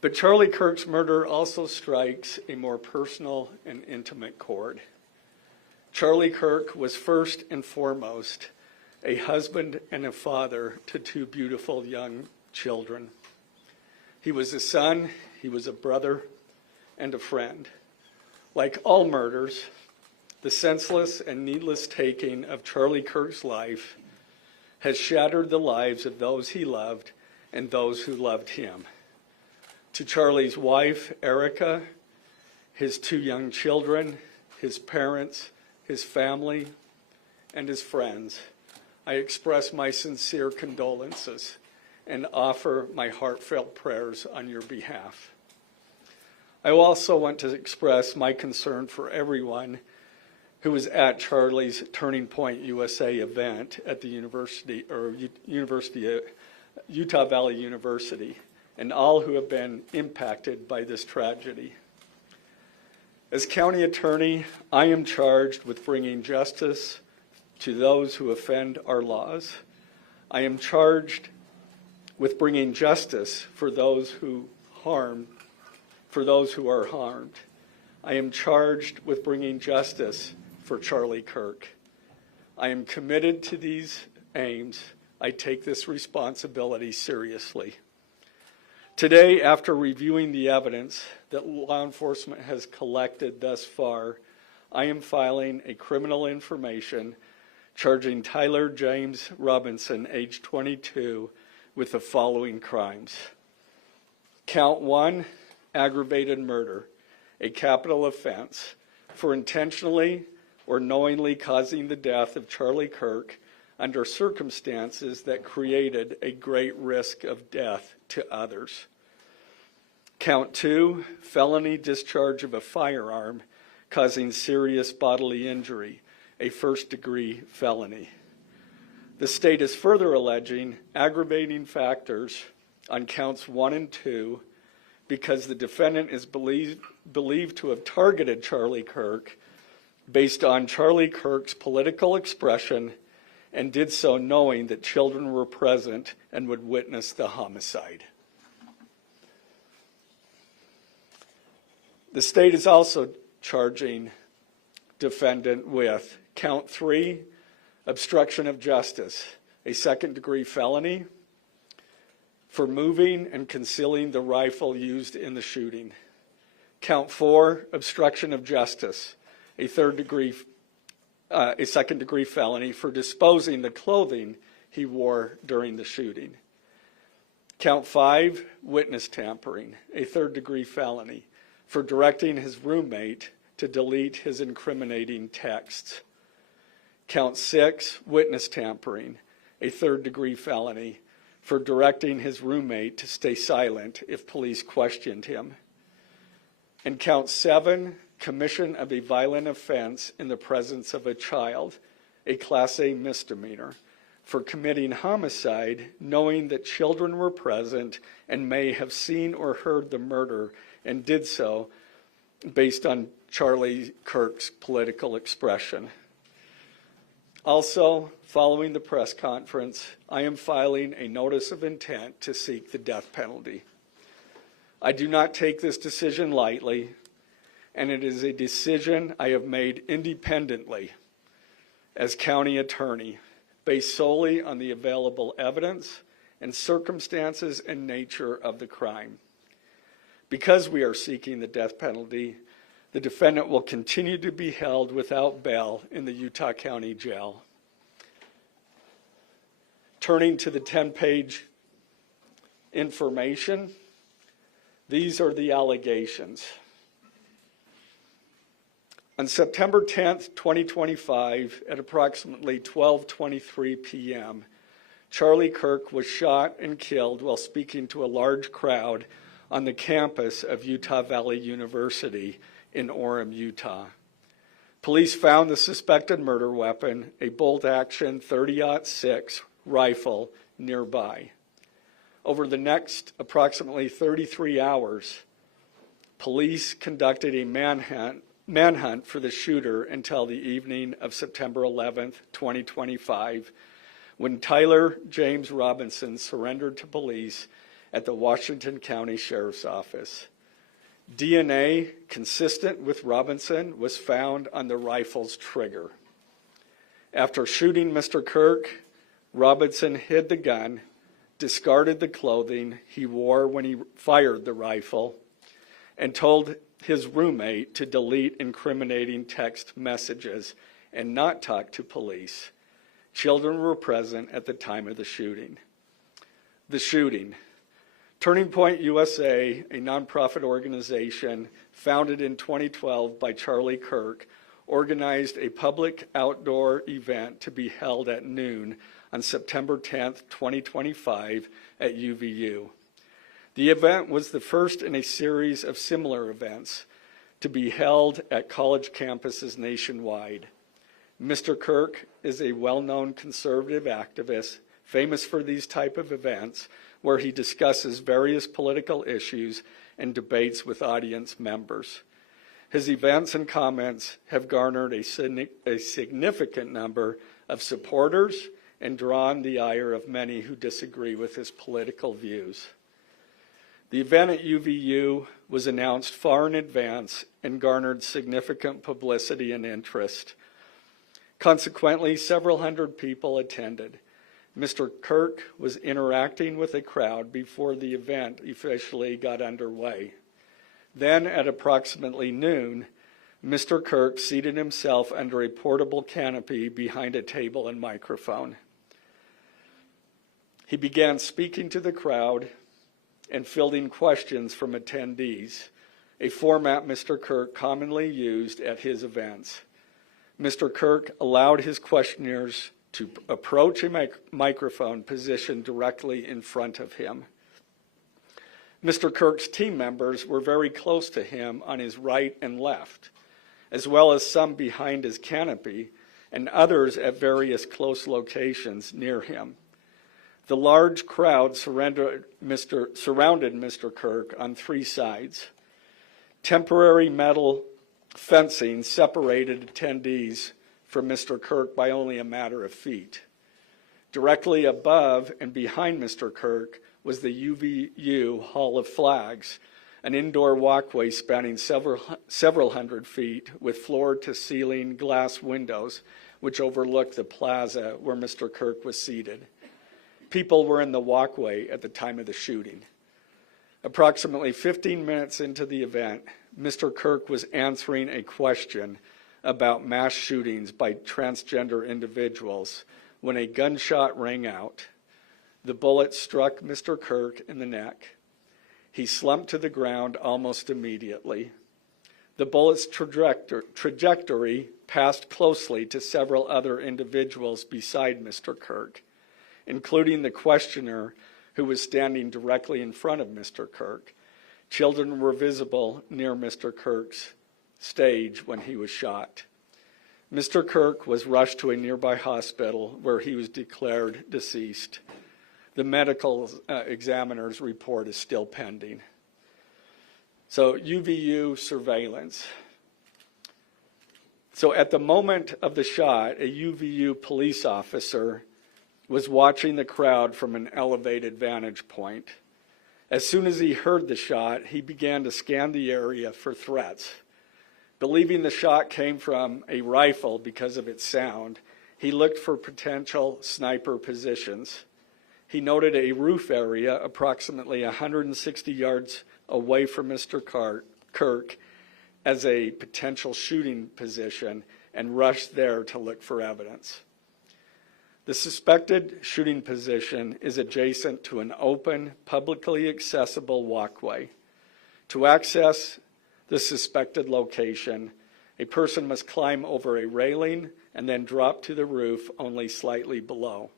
But Charlie Kirk's murder also strikes a more personal and intimate chord. Charlie Kirk was first and foremost a husband and a father to two beautiful young children. He was a son, he was a brother, and a friend. Like all murders, the senseless and needless taking of Charlie Kirk's life has shattered the lives of those he loved and those who loved him. To Charlie's wife, Erica, his two young children, his parents, his family, and his friends, I express my sincere condolences and offer my heartfelt prayers on your behalf. I also want to express my concern for everyone who was at Charlie's Turning Point USA event at the Utah Valley University, and all who have been impacted by this tragedy. As county attorney, I am charged with bringing justice to those who offend our laws. I am charged with bringing justice for those who are harmed. I am charged with bringing justice for Charlie Kirk. I am committed to these aims. I take this responsibility seriously. Today, after reviewing the evidence that law enforcement has collected thus far, I am filing a criminal information charging Tyler James Robinson, age 22, with the following crimes. Count 1, aggravated murder, a capital offense, for intentionally or knowingly causing the death of Charlie Kirk under circumstances that created a great risk of death to others. Count 2, felony discharge of a firearm causing serious bodily injury, a first-degree felony. The state is further alleging aggravating factors on counts 1 and 2 because the defendant is believed to have targeted Charlie Kirk based on Charlie Kirk's political expression and did so knowing that children were present and would witness the homicide. The state is also charging defendant with count 3, obstruction of justice, a second-degree felony for moving and concealing the rifle used in the shooting. Count 4, obstruction of justice, a second-degree felony for disposing the clothing he wore during the shooting. Count 5, witness tampering, a third-degree felony for directing his roommate to delete his incriminating texts. Count 6, witness tampering, a third-degree felony for directing his roommate to stay silent if police questioned him. And count 7, commission of a violent offense in the presence of a child, a Class A misdemeanor, for committing homicide knowing that children were present and may have seen or heard the murder and did so based on Charlie Kirk's political expression. Also, following the press conference, I am filing a notice of intent to seek the death penalty. I do not take this decision lightly, and it is a decision I have made independently as county attorney, based solely on the available evidence and circumstances and nature of the crime. Because we are seeking the death penalty, the defendant will continue to be held without bail in the Utah County Jail. Turning to the 10-page information, these are the allegations. On September 10th, 2025, at approximately 12:23 p.m., Charlie Kirk was shot and killed while speaking to a large crowd on the campus of Utah Valley University in Orem, Utah. Police found the suspected murder weapon, a bolt-action .30-06 rifle, nearby. Over the next approximately 33 hours, police conducted a manhunt for the shooter until the evening of September 11th, 2025, when Tyler James Robinson surrendered to police at the Washington County Sheriff's Office. DNA consistent with Robinson was found on the rifle's trigger. After shooting Mr. Kirk, Robinson hid the gun, discarded the clothing he wore when he fired the rifle, and told his roommate to delete incriminating text messages and not talk to police. Children were present at the time of the shooting. The shooting. Turning Point USA, a nonprofit organization founded in 2012 by Charlie Kirk, organized a public outdoor event to be held at noon on September 10th, 2025 at UVU. The event was the first in a series of similar events to be held at college campuses nationwide. Mr. Kirk is a well-known conservative activist famous for these type of events where he discusses various political issues and debates with audience members. His events and comments have garnered a significant number of supporters and drawn the ire of many who disagree with his political views. The event at UVU was announced far in advance and garnered significant publicity and interest. Consequently, several hundred people attended. Mr. Kirk was interacting with a crowd before the event officially got underway. Then, at approximately noon, Mr. Kirk seated himself under a portable canopy behind a table and microphone. He began speaking to the crowd and fielding questions from attendees, a format Mr. Kirk commonly used at his events. Mr. Kirk allowed his questioners to approach a microphone positioned directly in front of him. Mr. Kirk's team members were very close to him on his right and left, as well as some behind his canopy and others at various close locations near him. The large crowd surrounded Mr. Kirk on three sides. Temporary metal fencing separated attendees from Mr. Kirk by only a matter of feet. Directly above and behind Mr. Kirk was the UVU Hall of Flags, an indoor walkway spanning several hundred feet with floor-to-ceiling glass windows which overlooked the plaza where Mr. Kirk was seated. People were in the walkway at the time of the shooting. Approximately 15 minutes into the event, Mr. Kirk was answering a question about mass shootings by transgender individuals when a gunshot rang out. The bullet struck Mr. Kirk in the neck. He slumped to the ground almost immediately. The bullet's trajectory passed closely to several other individuals beside Mr. Kirk, including the questioner who was standing directly in front of Mr. Kirk. Children were visible near Mr. Kirk's stage when he was shot. Mr. Kirk was rushed to a nearby hospital where he was declared deceased. The medical examiner's report is still pending. So UVU surveillance. So at the moment of the shot, a UVU police officer was watching the crowd from an elevated vantage point. As soon as he heard the shot, he began to scan the area for threats. Believing the shot came from a rifle because of its sound, he looked for potential sniper positions. He noted a roof area approximately 160 yards away from Mr. Kirk as a potential shooting position and rushed there to look for evidence. The suspected shooting position is adjacent to an open, publicly accessible walkway. To access the suspected location, a person must climb over a railing and then drop to the roof only slightly below.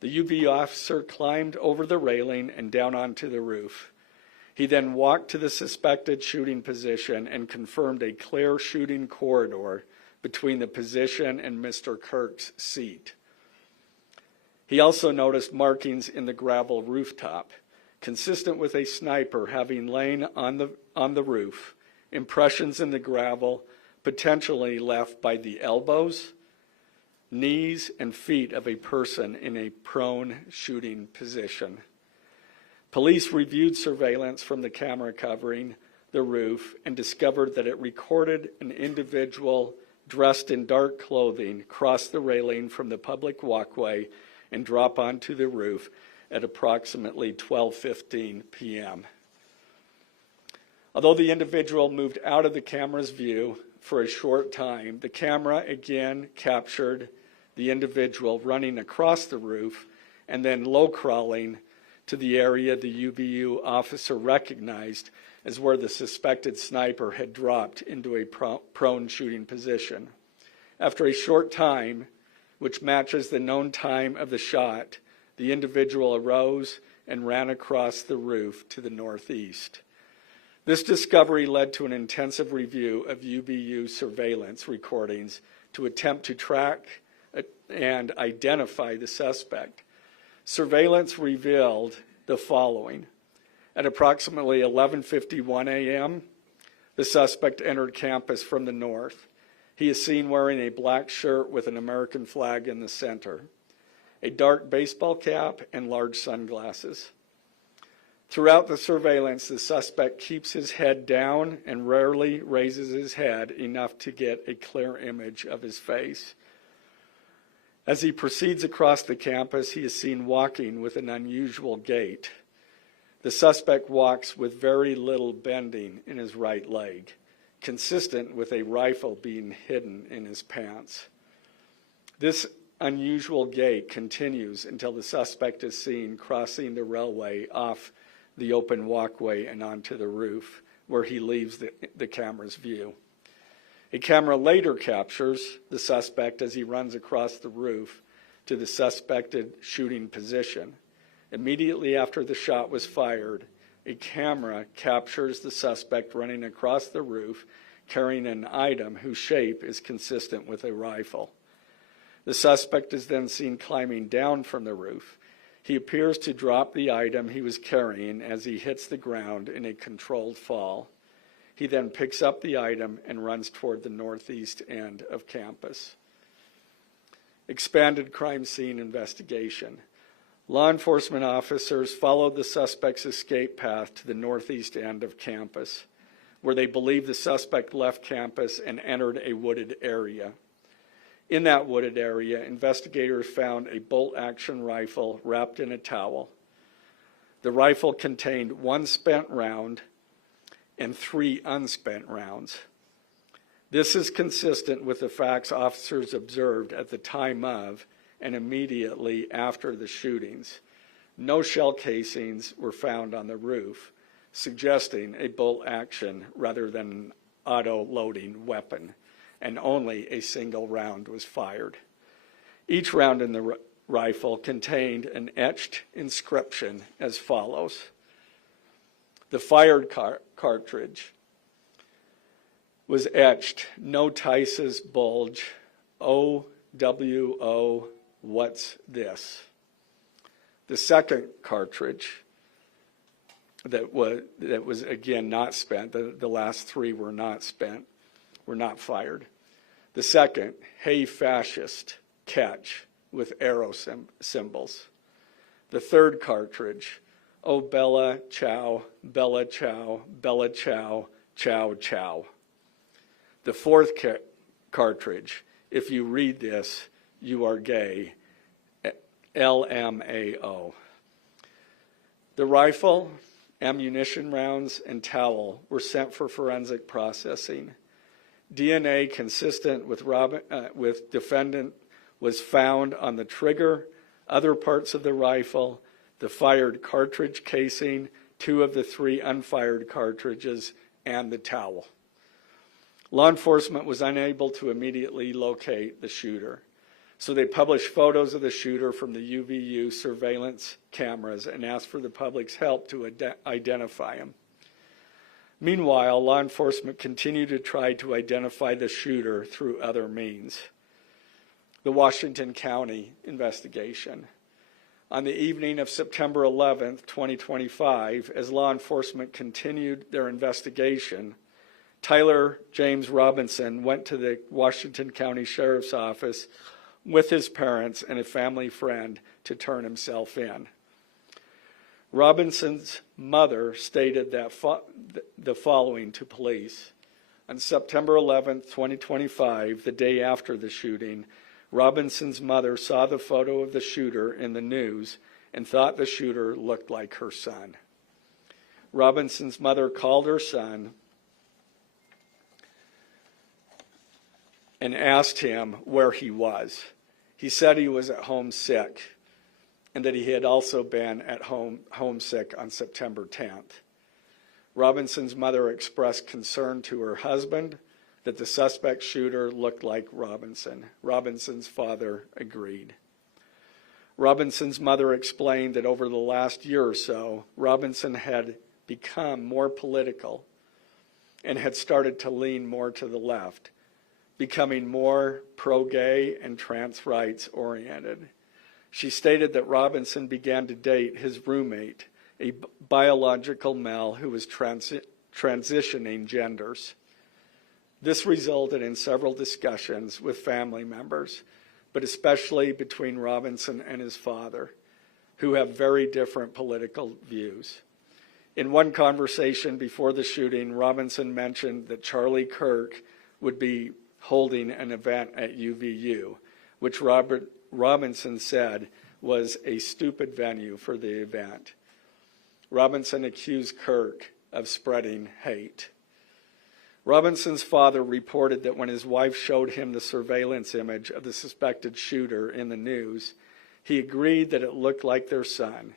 The UV officer climbed over the railing and down onto the roof. He then walked to the suspected shooting position and confirmed a clear shooting corridor between the position and Mr. Kirk's seat. He also noticed markings in the gravel rooftop, consistent with a sniper having lain on the roof, impressions in the gravel potentially left by the elbows, knees, and feet of a person in a prone shooting position. Police reviewed surveillance from the camera covering the roof and discovered that it recorded an individual dressed in dark clothing cross the railing from the public walkway and drop onto the roof at approximately 12:15 p.m. Although the individual moved out of the camera's view for a short time, the camera again captured the individual running across the roof and then low crawling to the area the UBU officer recognized as where the suspected sniper had dropped into a prone shooting position. After a short time, which matches the known time of the shot, the individual arose and ran across the roof to the northeast. This discovery led to an intensive review of UBU surveillance recordings to attempt to track and identify the suspect. Surveillance revealed the following. At approximately 11:51 a.m., the suspect entered campus from the north. He is seen wearing a black shirt with an American flag in the center, a dark baseball cap, and large sunglasses. Throughout the surveillance, the suspect keeps his head down and rarely raises his head enough to get a clear image of his face. As he proceeds across the campus, he is seen walking with an unusual gait. The suspect walks with very little bending in his right leg, consistent with a rifle being hidden in his pants. This unusual gait continues until the suspect is seen crossing the railway off the open walkway and onto the roof, where he leaves the camera's view. A camera later captures the suspect as he runs across the roof to the suspected shooting position. Immediately after the shot was fired, a camera captures the suspect running across the roof carrying an item whose shape is consistent with a rifle. The suspect is then seen climbing down from the roof. He appears to drop the item he was carrying as he hits the ground in a controlled fall. He then picks up the item and runs toward the northeast end of campus. Expanded crime scene investigation. Law enforcement officers followed the suspect's escape path to the northeast end of campus, where they believe the suspect left campus and entered a wooded area. In that wooded area, investigators found a bolt-action rifle wrapped in a towel. The rifle contained one spent round and 3 unspent rounds. This is consistent with the facts officers observed at the time of and immediately after the shootings. No shell casings were found on the roof, suggesting a bolt action rather than an auto-loading weapon, and only a single round was fired. Each round in the rifle contained an etched inscription as follows. The fired cartridge was etched, "No Tice's bulge, OWO, what's this?" The second cartridge that was again not spent, the last 3 were not spent, were not fired. The second, "Hey fascist, catch," with arrow symbols. The third cartridge, "Oh Bella Chow, Bella Chow, Bella Chow, Chow Chow." The fourth cartridge, "If you read this, you are gay," LMAO. The rifle, ammunition rounds, and towel were sent for forensic processing. DNA consistent with defendant was found on the trigger, other parts of the rifle, the fired cartridge casing, 2 of the 3 unfired cartridges, and the towel. Law enforcement was unable to immediately locate the shooter, so they published photos of the shooter from the UVU surveillance cameras and asked for the public's help to identify him. Meanwhile, law enforcement continued to try to identify the shooter through other means. The Washington County investigation. On the evening of September 11th, 2025, as law enforcement continued their investigation, Tyler James Robinson went to the Washington County Sheriff's Office with his parents and a family friend to turn himself in. Robinson's mother stated that the following to police. On September 11, 2025, the day after the shooting, Robinson's mother saw the photo of the shooter in the news and thought the shooter looked like her son. Robinson's mother called her son and asked him where he was. He said he was at home sick and that he had also been at home homesick on September 10th. Robinson's mother expressed concern to her husband that the suspect shooter looked like Robinson. Robinson's father agreed. Robinson's mother explained that over the last year or so, Robinson had become more political and had started to lean more to the left, becoming more pro-gay and trans rights oriented. She stated that Robinson began to date his roommate, a biological male who was transitioning genders. This resulted in several discussions with family members, but especially between Robinson and his father, who have very different political views. In one conversation before the shooting, Robinson mentioned that Charlie Kirk would be holding an event at UVU, which Robinson said was a stupid venue for the event. Robinson accused Kirk of spreading hate. Robinson's father reported that when his wife showed him the surveillance image of the suspected shooter in the news, he agreed that it looked like their son.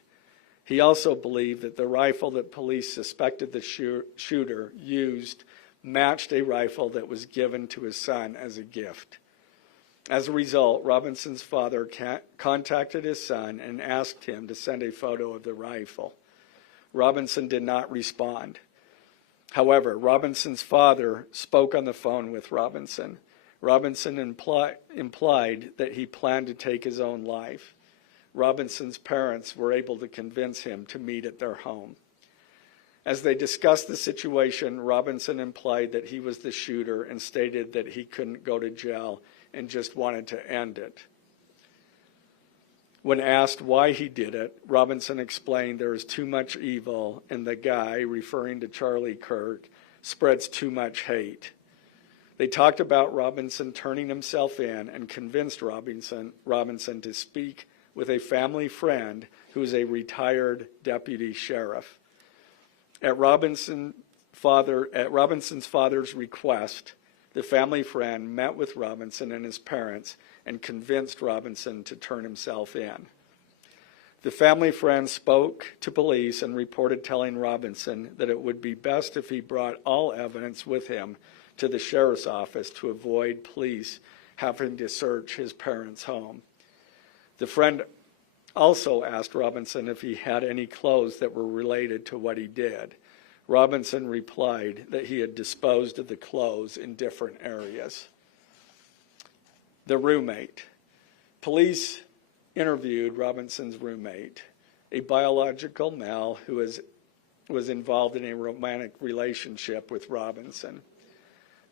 He also believed that the rifle that police suspected the shooter used matched a rifle that was given to his son as a gift. As a result, Robinson's father contacted his son and asked him to send a photo of the rifle. Robinson did not respond. However, Robinson's father spoke on the phone with Robinson. Robinson implied that he planned to take his own life. Robinson's parents were able to convince him to meet at their home. As they discussed the situation, Robinson implied that he was the shooter and stated that he couldn't go to jail and just wanted to end it. When asked why he did it, Robinson explained there is too much evil and the guy, referring to Charlie Kirk, spreads too much hate. They talked about Robinson turning himself in and convinced Robinson to speak with a family friend who is a retired deputy sheriff. At Robinson's father's request, the family friend met with Robinson and his parents and convinced Robinson to turn himself in. The family friend spoke to police and reported telling Robinson that it would be best if he brought all evidence with him to the sheriff's office to avoid police having to search his parents' home. The friend also asked Robinson if he had any clothes that were related to what he did. Robinson replied that he had disposed of the clothes in different areas. The roommate. Police interviewed Robinson's roommate, a biological male who was involved in a romantic relationship with Robinson.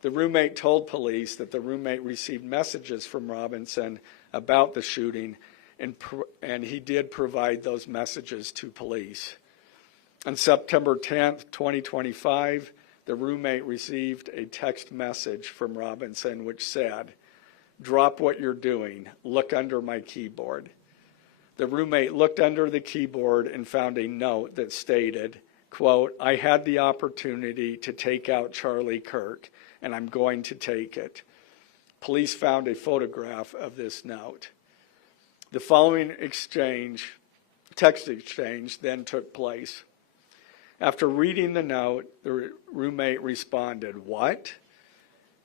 The roommate told police that the roommate received messages from Robinson about the shooting, and he did provide those messages to police. On September 10th, 2025, the roommate received a text message from Robinson which said, "Drop what you're doing. Look under my keyboard." The roommate looked under the keyboard and found a note that stated, quote, "I had the opportunity to take out Charlie Kirk, and I'm going to take it." Police found a photograph of this note. The following text exchange, then took place. After reading the note, the roommate responded, "What?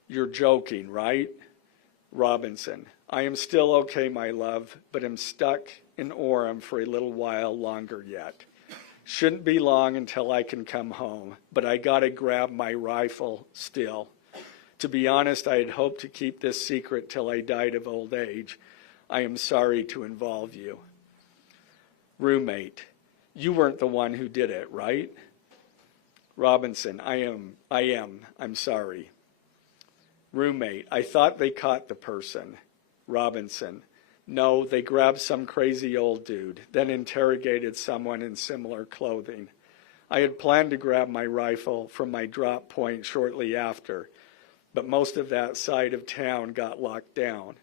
You're joking, right?" Robinson, "I am still okay, my love, but am stuck in Orem for a little while longer yet. Shouldn't be long until I can come home, but I gotta grab my rifle still. To be honest, I had hoped to keep this secret till I died of old age. I am sorry to involve you." Roommate, "You weren't the one who did it, right?" Robinson, I am. I'm sorry." Roommate, "I thought they caught the person." Robinson, No, they grabbed some crazy old dude, then interrogated someone in similar clothing. I had planned to grab my rifle from my drop point shortly after, but most of that side of town got locked down.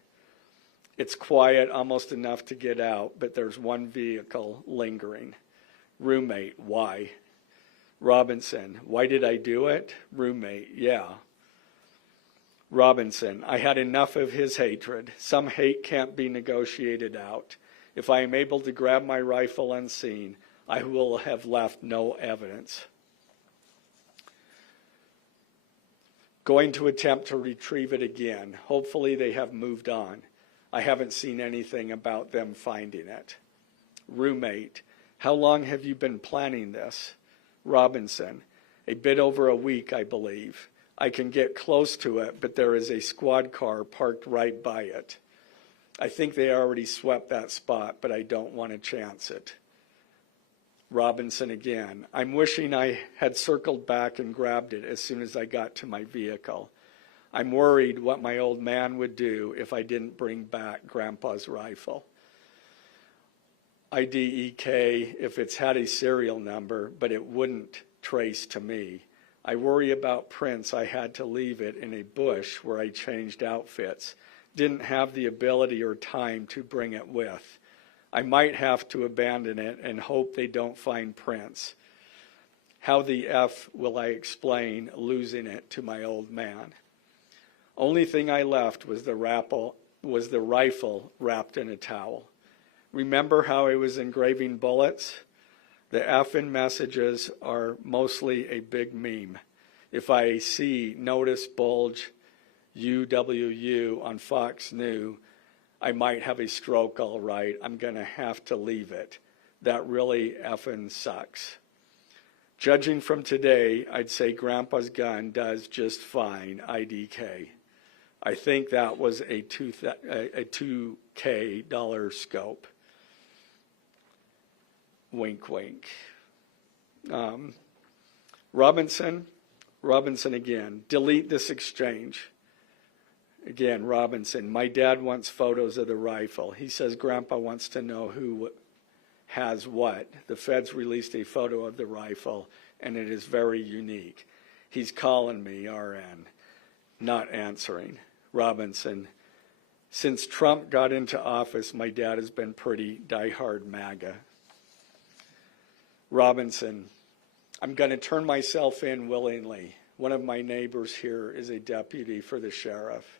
It's quiet, almost enough to get out, but there's one vehicle lingering. Roommate, why? Robinson, why did I do it? Roommate, yeah. Robinson, I had enough of his hatred. Some hate can't be negotiated out. If I am able to grab my rifle unseen, I will have left no evidence. Going to attempt to retrieve it again. Hopefully they have moved on. I haven't seen anything about them finding it. Roommate, how long have you been planning this? Robinson, a bit over a week, I believe. I can get close to it, but there is a squad car parked right by it. I think they already swept that spot, but I don't want to chance it. Robinson again, I'm wishing I had circled back and grabbed it as soon as I got to my vehicle. I'm worried what my old man would do if I didn't bring back Grandpa's rifle. IDEK if it's had a serial number, but it wouldn't trace to me. I worry about prints. I had to leave it in a bush where I changed outfits. Didn't have the ability or time to bring it with. I might have to abandon it and hope they don't find prints. How the F will I explain losing it to my old man? Only thing I left was the rifle wrapped in a towel. Remember how I was engraving bullets? The F in messages are mostly a big meme. If I see notice bulge UWU on Fox News, I might have a stroke all right. I'm going to have to leave it. That really effing sucks. Judging from today, I'd say Grandpa's gun does just fine, IDK. I think that was a $2K scope. Wink, wink. Robinson again, delete this exchange. Again, Robinson, my dad wants photos of the rifle. He says Grandpa wants to know who has what. The feds released a photo of the rifle, and it is very unique. He's calling me, RN, not answering. Robinson, since Trump got into office, my dad has been pretty diehard MAGA. Robinson, I'm going to turn myself in willingly. One of my neighbors here is a deputy for the sheriff.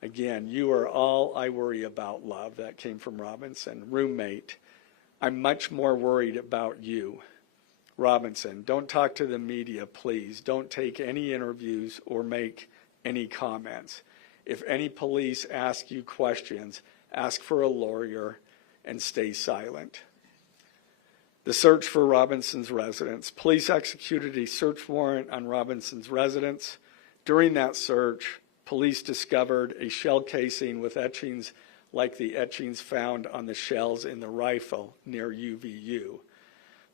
Again, you are all I worry about, love. That came from Robinson. Roommate, I'm much more worried about you. Robinson, don't talk to the media, please. Don't take any interviews or make any comments. If any police ask you questions, ask for a lawyer and stay silent. The search for Robinson's residence. Police executed a search warrant on Robinson's residence. During that search, police discovered a shell casing with etchings like the etchings found on the shells in the rifle near UVU.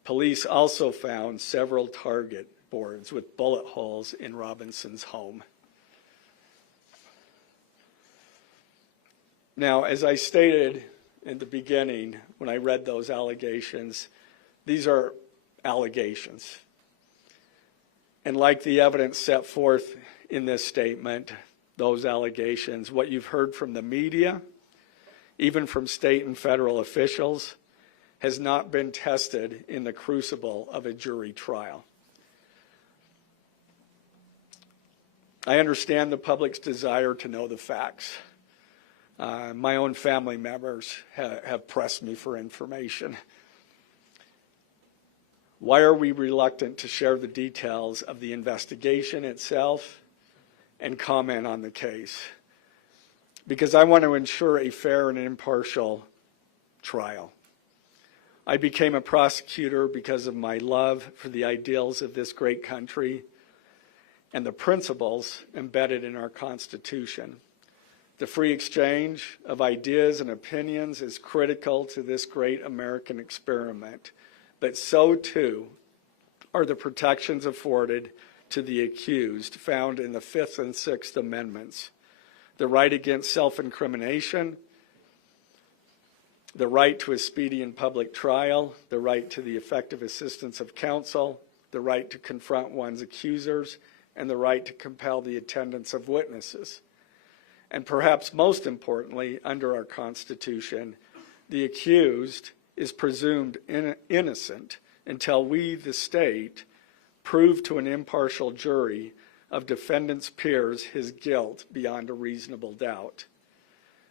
Police also found several target boards with bullet holes in Robinson's home. Now, as I stated in the beginning when I read those allegations, these are allegations. And like the evidence set forth in this statement, those allegations, what you've heard from the media, even from state and federal officials, has not been tested in the crucible of a jury trial. I understand the public's desire to know the facts. My own family members have pressed me for information. Why are we reluctant to share the details of the investigation itself and comment on the case? Because I want to ensure a fair and impartial trial. I became a prosecutor because of my love for the ideals of this great country and the principles embedded in our Constitution. The free exchange of ideas and opinions is critical to this great American experiment, but so too are the protections afforded to the accused found in the Fifth and Sixth Amendments. The right against self-incrimination, the right to a speedy and public trial, the right to the effective assistance of counsel, the right to confront one's accusers, and the right to compel the attendance of witnesses. And perhaps most importantly, under our Constitution, the accused is presumed innocent until we, the state, prove to an impartial jury of defendant's peers his guilt beyond a reasonable doubt.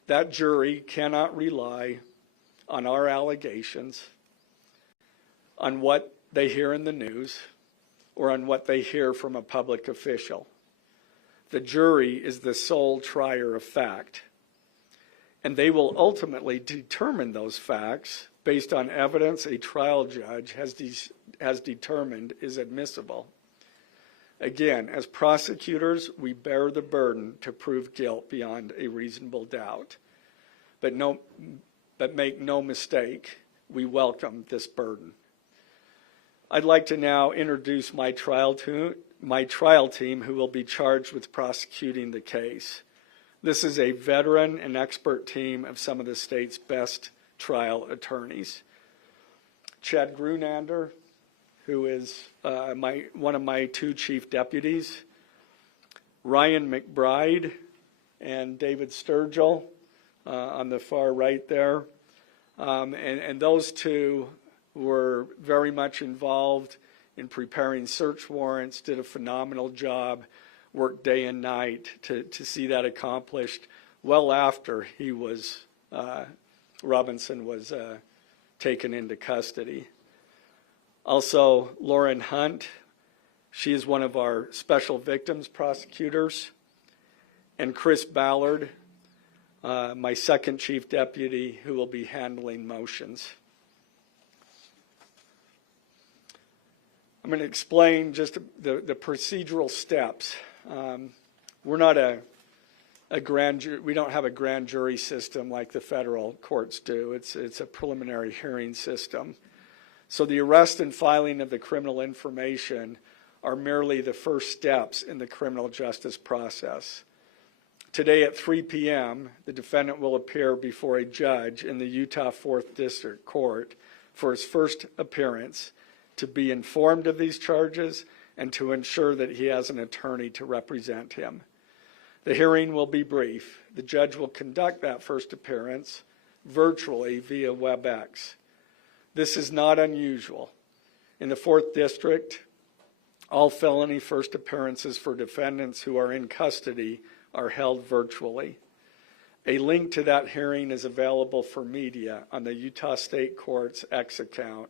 That jury cannot rely on our allegations, on what they hear in the news, or on what they hear from a public official. The jury is the sole trier of fact, and they will ultimately determine those facts based on evidence a trial judge has determined is admissible. Again, as prosecutors, we bear the burden to prove guilt beyond a reasonable doubt. But make no mistake, we welcome this burden. I'd like to now introduce my trial team who will be charged with prosecuting the case. This is a veteran and expert team of some of the state's best trial attorneys. Chad Grunander, who is one of my two chief deputies, Ryan McBride and David Sturgill on the far right there. And those two were very much involved in preparing search warrants, did a phenomenal job, worked day and night to see that accomplished well after Robinson was taken into custody. Also, Lauren Hunt, she is one of our special victims prosecutors, and Chris Ballard, my second chief deputy, who will be handling motions. I'm going to explain just the procedural steps. We're not a grand jury. We don't have a grand jury system like the federal courts do. It's a preliminary hearing system. So the arrest and filing of the criminal information are merely the first steps in the criminal justice process. Today at 3 p.m., the defendant will appear before a judge in the Utah 4th District Court for his first appearance to be informed of these charges and to ensure that he has an attorney to represent him. The hearing will be brief. The judge will conduct that first appearance virtually via WebEx. This is not unusual. In the 4th District, all felony first appearances for defendants who are in custody are held virtually. A link to that hearing is available for media on the Utah State Court's X account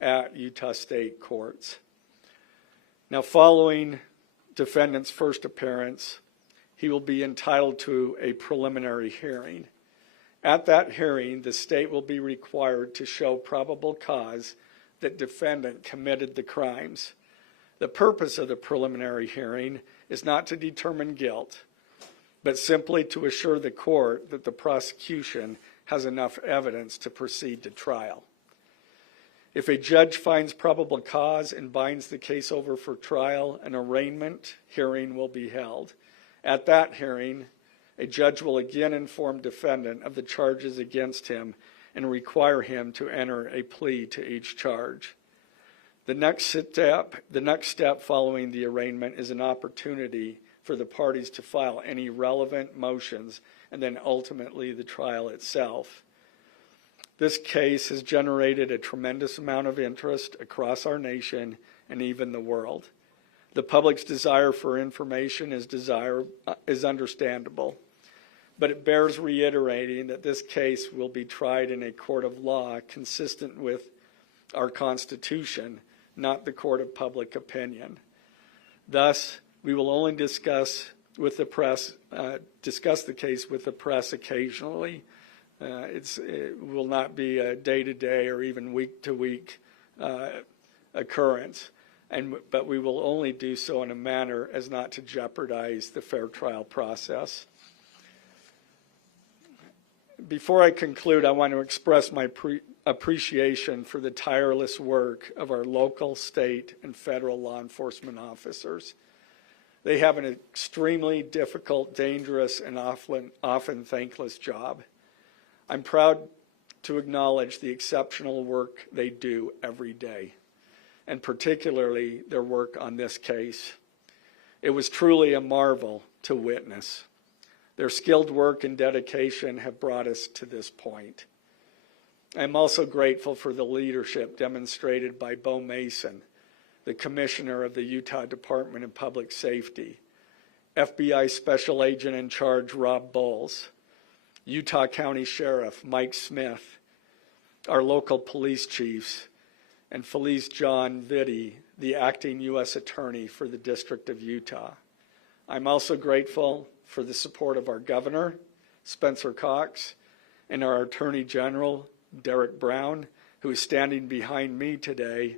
at Utah State Courts. Now, following defendant's first appearance, he will be entitled to a preliminary hearing. At that hearing, the state will be required to show probable cause that defendant committed the crimes. The purpose of the preliminary hearing is not to determine guilt, but simply to assure the court that the prosecution has enough evidence to proceed to trial. If a judge finds probable cause and binds the case over for trial, an arraignment hearing will be held. At that hearing, a judge will again inform defendant of the charges against him and require him to enter a plea to each charge. The next step following the arraignment is an opportunity for the parties to file any relevant motions and then ultimately the trial itself. This case has generated a tremendous amount of interest across our nation and even the world. The public's desire for information is understandable, but it bears reiterating that this case will be tried in a court of law consistent with our Constitution, not the court of public opinion. Thus, we will only discuss the case with the press occasionally. It will not be a day-to-day or even week-to-week occurrence, but we will only do so in a manner as not to jeopardize the fair trial process. Before I conclude, I want to express my appreciation for the tireless work of our local, state, and federal law enforcement officers. They have an extremely difficult, dangerous, and often thankless job. I'm proud to acknowledge the exceptional work they do every day, and particularly their work on this case. It was truly a marvel to witness. Their skilled work and dedication have brought us to this point. I'm also grateful for the leadership demonstrated by Bo Mason, the Commissioner of the Utah Department of Public Safety, FBI Special Agent in Charge Rob Bowles, Utah County Sheriff Mike Smith, our local police chiefs, and Felice John Vitti, the acting U.S. Attorney for the District of Utah. I'm also grateful for the support of our Governor, Spencer Cox, and our Attorney General, Derek Brown, who is standing behind me today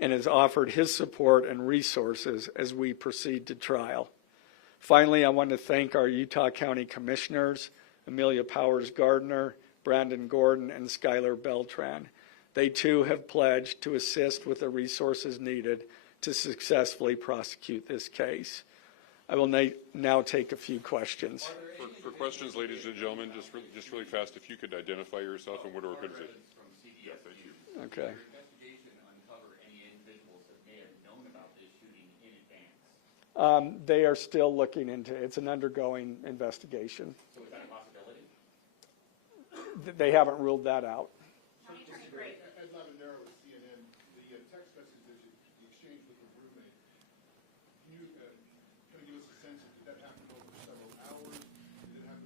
and has offered his support and resources as we proceed to trial. Finally, I want to thank our Utah County Commissioners, Amelia Powers Gardner, Brandon Gordon, and Skylar Beltran. They too have pledged to assist with the resources needed to successfully prosecute this case. I will now take a few questions. For questions, ladies and gentlemen, just really fast, if you could identify yourself and what organization. Yeah, thank you. Okay. They are still looking into it. It's an undergoing investigation. So is that a possibility? They haven't ruled that out. As not a narrow with CNN, the text message that you exchanged with the roommate, can you kind of give us a sense of did that happen over several hours? Did it happen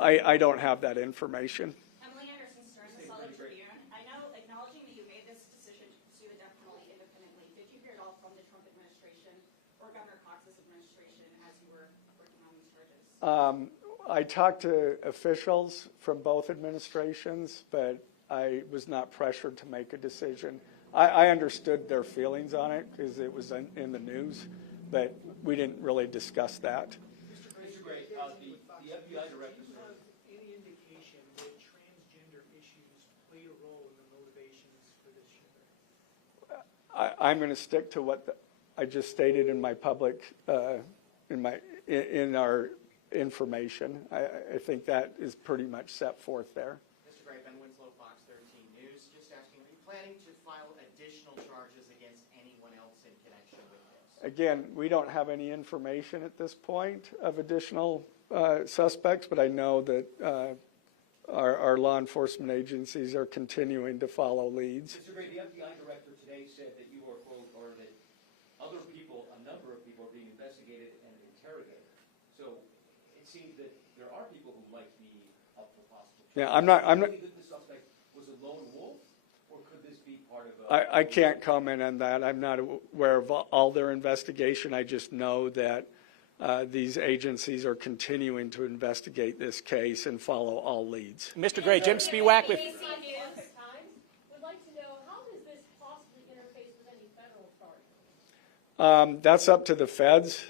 before? I don't have that information. Emily Anderson Stern, the Solid Tribune. I know, acknowledging that you made this decision to pursue the death penalty independently, did you hear it all from the Trump administration or Governor Cox's administration as you were working on these charges? I talked to officials from both administrations, but I was not pressured to make a decision. I understood their feelings on it because it was in the news, but we didn't really discuss that. Mr. Gray, the FBI director have any indication that transgender issues played a role in the motivations for this shooting? I'm going to stick to what I just stated in my public, in our information. I think that is pretty much set forth there. Mr. Gray, Ben Winslow, Fox 13 News. Just asking, are you planning to file additional charges against anyone else in connection with this? Again, we don't have any information at this point of additional suspects, but I know that our law enforcement agencies are continuing to follow leads. Mr. Gray, the FBI director today said that you are, quote, or that other people, a number of people are being investigated and interrogated. So it seems that there are people who might be up for possible charges. Yeah, I'm not. Do you think that the suspect was a lone wolf, or could this be part of a... I can't comment on that. I'm not aware of all their investigation. I just know that these agencies are continuing to investigate this case and follow all leads. Mr. Gray, Jim Spiewak with... Would like to know, how does this possibly interface with any federal charges? That's up to the feds.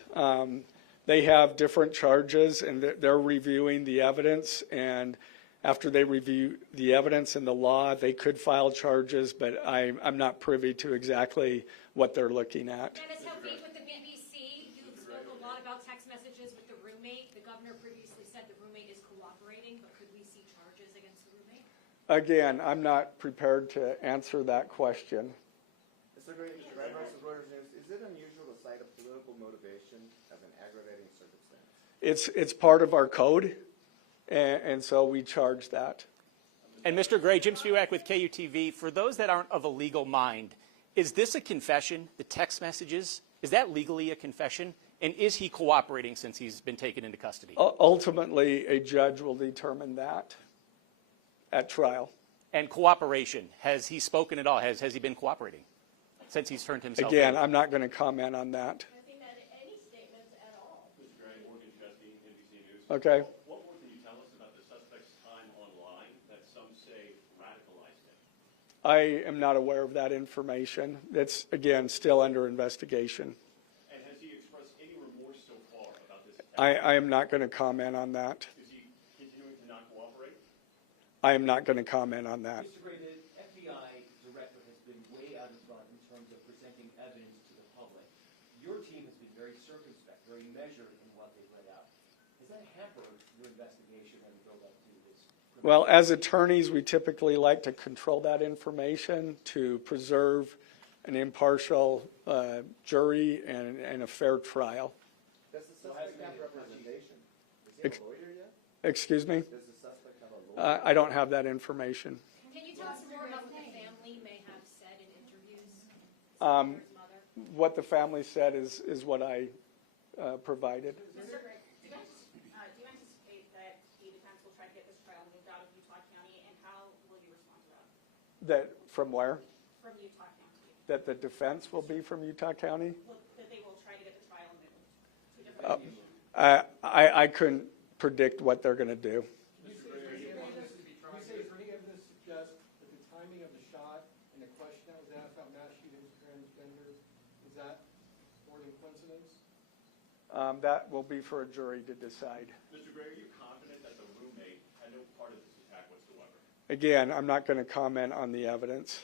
They have different charges, and they're reviewing the evidence. And after they review the evidence and the law, they could file charges, but I'm not privy to exactly what they're looking at. Dennis Hope with the BBC. You spoke a lot about text messages with the roommate. The governor previously said the roommate is cooperating, but could we see charges against the roommate? Again, I'm not prepared to answer that question. Mr. Gray, Reuters News. Is it unusual to cite a political motivation as an aggravating circumstance? It's part of our code, and so we charge that. And Mr. Gray, Jim Spiewak with KUTV. For those that aren't of a legal mind, is this a confession, the text messages? Is that legally a confession? And is he cooperating since he's been taken into custody? Ultimately, a judge will determine that at trial. And cooperation, has he spoken at all? Has he been cooperating since he's turned himself Again, in? I'm not going to comment on that. I think that any statements at all. Mr. Gray, Morgan Chesky, NBC News. Okay. What more can you tell us about the suspect's time online that some say radicalized him? I am not aware of that information. It's, again, still under investigation. And has he expressed any remorse so far about this attack? I am not going to comment on that. Is he continuing to not cooperate? I am not going to comment on that. Mr. Gray, the FBI director has been way out in front in terms of presenting evidence to the public. Your team has been very circumspect, very measured in what they've let out. Has that hampered your investigation and build up to this Well, as attorneys, we typically like to control that information to preserve an impartial jury and a fair trial. Does the suspect have representation? Is he a lawyer yet? Excuse me? Does the suspect have a lawyer? I don't have that information. Can you tell us more about what the family may have said in interviews? His mother? What the family said is what I provided. Mr. Gregg, do you anticipate that the defense will try to get this trial moved out of Utah County, and how will you respond to that? That from where? From Utah County. That the defense will be from Utah County? That they will try to get the trial moved to a different location. I couldn't predict what they're going to do. We say, is there any evidence to suggest that the timing of the shot and the question that was asked about mass shootings transgender, is that more than coincidence? That will be for a jury to decide. Mr. Gray, are you confident that the roommate had no part of this attack whatsoever? Again, I'm not going to comment on the evidence.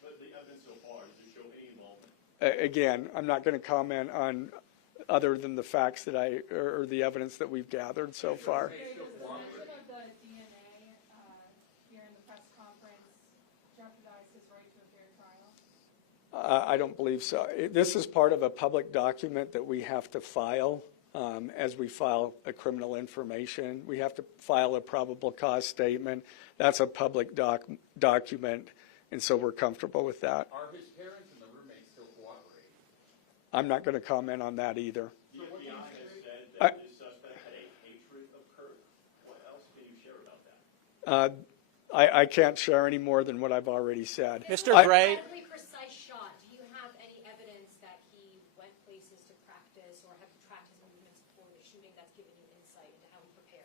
But the evidence so far, does it show any involvement? Again, I'm not going to comment on other than the facts that or the evidence that we've gathered so far. Does the mention of the DNA here in the press conference jeopardize his right to a fair trial? I don't believe so. This is part of a public document that we have to file as we file a criminal information. We have to file a probable cause statement. That's a public document, and so we're comfortable with that. Are his parents and the roommate still cooperating? I'm not going to comment on that either. The FBI has said that this suspect had a hatred of Kirk. What else can you share about that? I can't share any more than what I've already said. Mr. Gray? Incredibly precise shot. Do you have any evidence that he went places to practice or have tracked his movements before the shooting that's given you insight into how he prepared?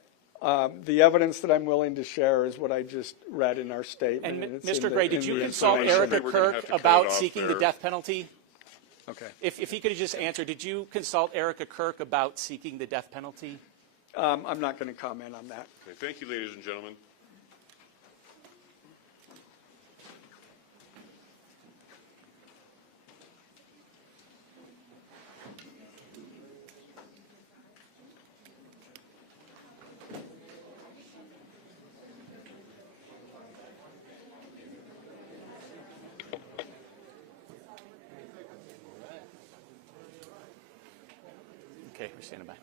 The evidence that I'm willing to share is what I just read in our statement. And it's in Mr. the- Gray, in did you the consult information. Erica We're gonna have Kirk to cut it about off seeking the there. death penalty? Okay. If he could have just answered, did you consult Erica Kirk about seeking the death penalty? I'm not going to comment on that. Okay, thank you, ladies and gentlemen. Okay, we're standing by.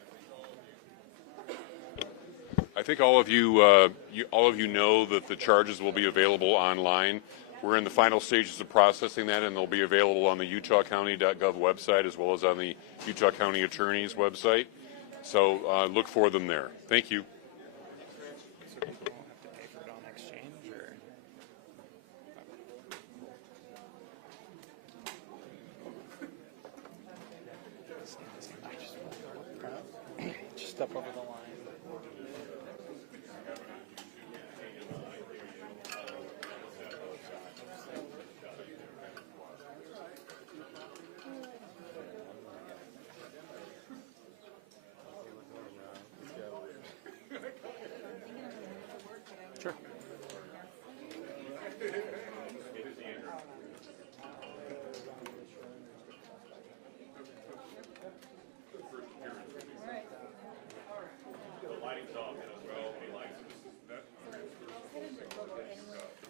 I think all of you know that the charges will be available online. We're in the final stages of processing that, and they'll be available on the utahcounty.gov website as well as on the Utah County Attorney's website. So look for them there. Thank you. So people won't have to pay for it on exchange, or? Just step over the line. Sure.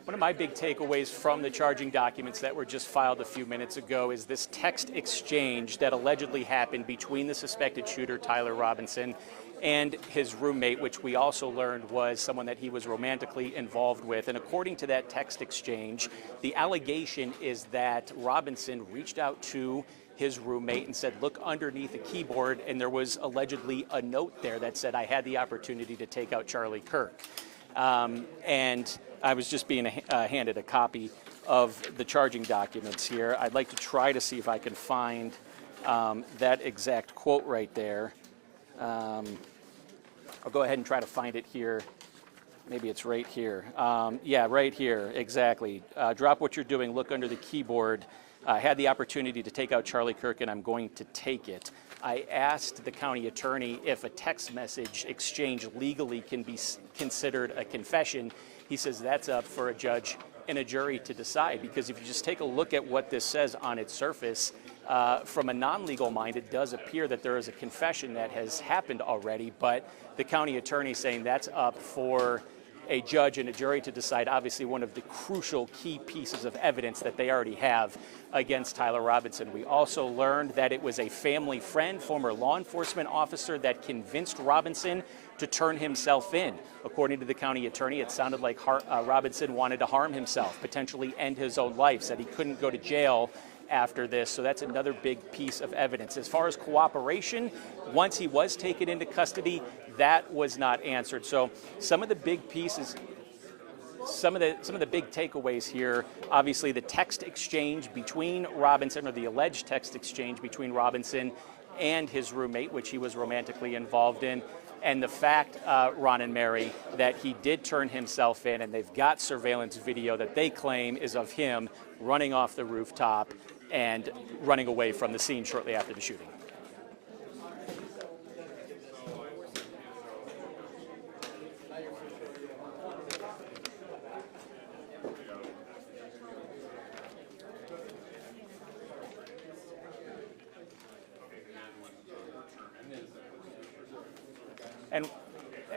One of my big takeaways from the charging documents that were just filed a few minutes ago is this text exchange that allegedly happened between the suspected shooter, Tyler Robinson, and his roommate, which we also learned was someone that he was romantically involved with. And according to that text exchange, the allegation is that Robinson reached out to his roommate and said, look underneath the keyboard, and there was allegedly a note there that said, I had the opportunity to take out Charlie Kirk. And I was just being handed a copy of the charging documents here. I'd like to try to see if I can find that exact quote right there. I'll go ahead and try to find it here. Maybe it's right here. Yeah, right here, exactly. Drop what you're doing, look under the keyboard. I had the opportunity to take out Charlie Kirk, and I'm going to take it. I asked the county attorney if a text message exchange legally can be considered a confession. He says that's up for a judge and a jury to decide, because if you just take a look at what this says on its surface, from a non-legal mind, it does appear that there is a confession that has happened already, but the county attorney saying that's up for a judge and a jury to decide, obviously, one of the crucial key pieces of evidence that they already have against Tyler Robinson. We also learned that it was a family friend, former law enforcement officer, that convinced Robinson to turn himself in. According to the county attorney, it sounded like Robinson wanted to harm himself, potentially end his own life, said he couldn't go to jail after this. So that's another big piece of evidence. As far as cooperation, once he was taken into custody, that was not answered. So some of the big pieces, some of the big takeaways here, obviously the text exchange between Robinson, or the alleged text exchange between Robinson and his roommate, which he was romantically involved in, and the fact, Ron and Mary, that he did turn himself in, and they've got surveillance video that they claim is of him running off the rooftop and running away from the scene shortly after the shooting.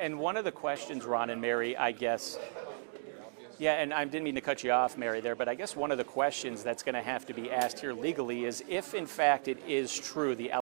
And one of the questions, Ron and Mary, I guess, yeah, and I didn't mean to cut you off, Mary, there, but I guess one of the questions that's going to have to be asked here legally is if, in fact, it is true, the